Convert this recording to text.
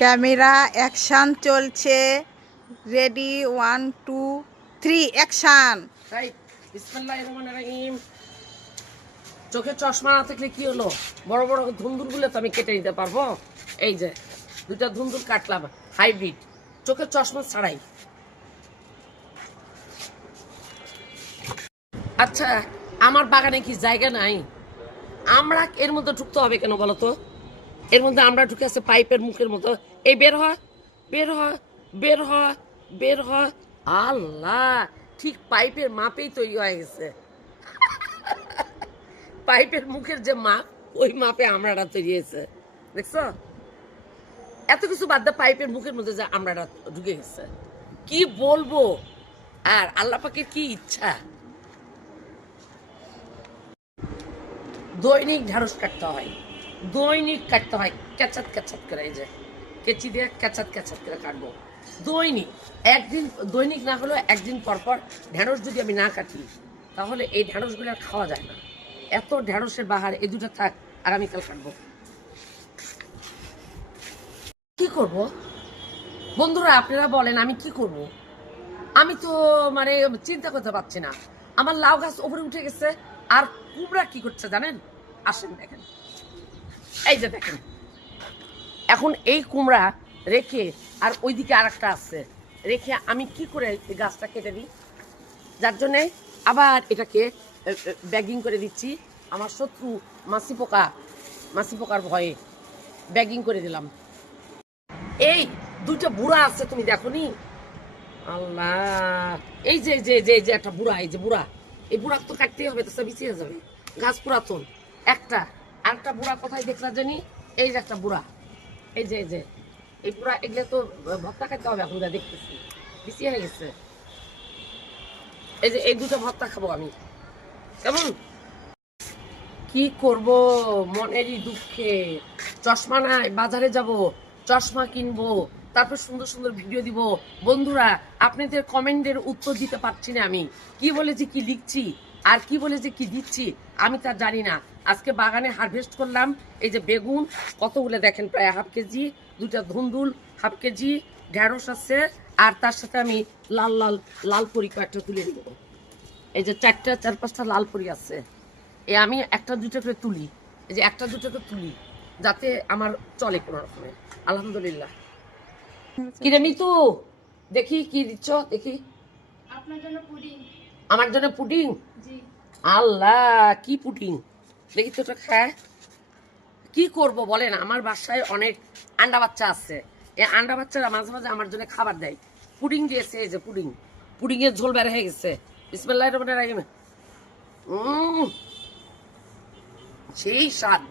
Camera, action চলছে। Ready, one, two, three, action. চোখে চশমা না থাকলে কি হলো? বড় বড় ধুন্দুলগুলো তো আমি কেটে নিতে পারব। এই যে দুটা ধুন্দুল কাটলাম, হাইব্রিড। চোখে চশমা ছাড়াই। আচ্ছা আমার বাগানে কি জায়গা নাই? আমরা এর মধ্যে ঢুকতে হবে কেন বলো তো? এর মধ্যে আমরা ঢুকে আছে পাইপের মুখের মতো এই বের হয় বের হয় বের হয় বের হয় আল্লাহ, ঠিক পাইপের মাপেই তৈরি হয়ে গেছে। পাইপের মুখের যে মাপ, ওই মাপে আমরাটা তৈরি হয়েছে। দেখছ? এত কিছু বাদ দিয়ে পাইপের মুখের মধ্যে যে আমরাটা ঢুকে গেছে। কি বলব? আর আল্লাহ পাকের কি ইচ্ছা? দৈনিক ঢাড়স কাটতে হয়। দৈনিক কাটতে হয়, ক্যাচাত ক্যাচাত করে এই যে, কেচি দিয়ে ক্যাচাত ক্যাচাত করে কাটবো। দৈনিক, একদিন, দৈনিক না হলেও একদিন পর পর ঢেঁড়স যদি আমি না কাটি, তাহলে এই ঢেঁড়সগুলো আর খাওয়া যায় না। এত ঢেঁড়সের বাহার, এই দুটো থাক আগামীকাল কাটবো। কি করব? বন্ধুরা, আপনারা বলেন, আমি কি করব? আমি তো মানে চিন্তা করতে পারছি না। আমার লাউ গাছ ওপরে উঠে গেছে, আর কুমড়া কি করছে জানেন? আসেন দেখেন। এই যে দেখেন। এখন এই কুমড়া রেখে আর ওইদিকে আর একটা আছে। রেখে আমি কি করে এই গাছটা কেটে দিই? যার জন্যে আবার এটাকে ব্যাগিং করে দিচ্ছি। আমার শত্রু মাসি পোকা, মাসি পোকার ভয়ে ব্যাগিং করে দিলাম। এই দুইটা বুড়া আছে তুমি দেখো নি এই যে যে যে যে একটা বুড়া, এই যে বুড়া। এই বুড়া তো কাটতেই হবে, তো সব বিছিয়ে যাবে। গাছ পুরাতন। একটা। আরেকটা বুড়া কোথায় দেখলা জানি? এই যে একটা বুড়া। এই যে এই যে। এই বুড়া, এগুলো তো ভত্তা খাইতে হবে এখন যা দেখতেছি। বিছিয়ে হয়ে গেছে। এই যে, এই দুটো ভত্তা খাব আমি। কেমন? কি করব? মনেরই দুঃখে। চশমা নাই, বাজারে যাব, চশমা কিনবো, তারপর সুন্দর সুন্দর ভিডিও দিব। বন্ধুরা, আপনাদের কমেন্টের উত্তর দিতে পারছি না আমি। কি বলেছি কি লিখছি, আর কি বলেছে কি দিচ্ছি, আমি তা জানি না। আজকে বাগানে হারভেস্ট করলাম। এই যে বেগুন কতগুলো দেখেন প্রায় হাফ কেজি দুটা ধুন্দুল হাফ কেজি ঢেঁড়স আছে আর তার সাথে আমি লাল লাল লাল পরি কয়েকটা তুলে নিব এই যে চারটা চার পাঁচটা লাল পরি আছে। এ আমি একটা দুটো করে তুলি। এই যে একটা দুটো করে তুলি যাতে আমার চলে কোনো রকমে। আলহামদুলিল্লাহ। কিরে মিতু দেখি কি দিচ্ছ দেখি। পুডিং। আমার জন্য পুডিং? আল্লাহ কি পুডিং? দেখি তো খায়। কি করব বলেন, আমার বাসায় অনেক আন্ডা বাচ্চা আছে। এই আন্ডা বাচ্চারা মাঝে মাঝে আমার জন্য খাবার দেয়। পুডিং দিয়েছে, এই যে পুডিং। পুডিংয়ের ঝোল বের হয়ে গেছে। বিসমিল্লাহির রহমানির রহিম। উম, সেই স্বাদ।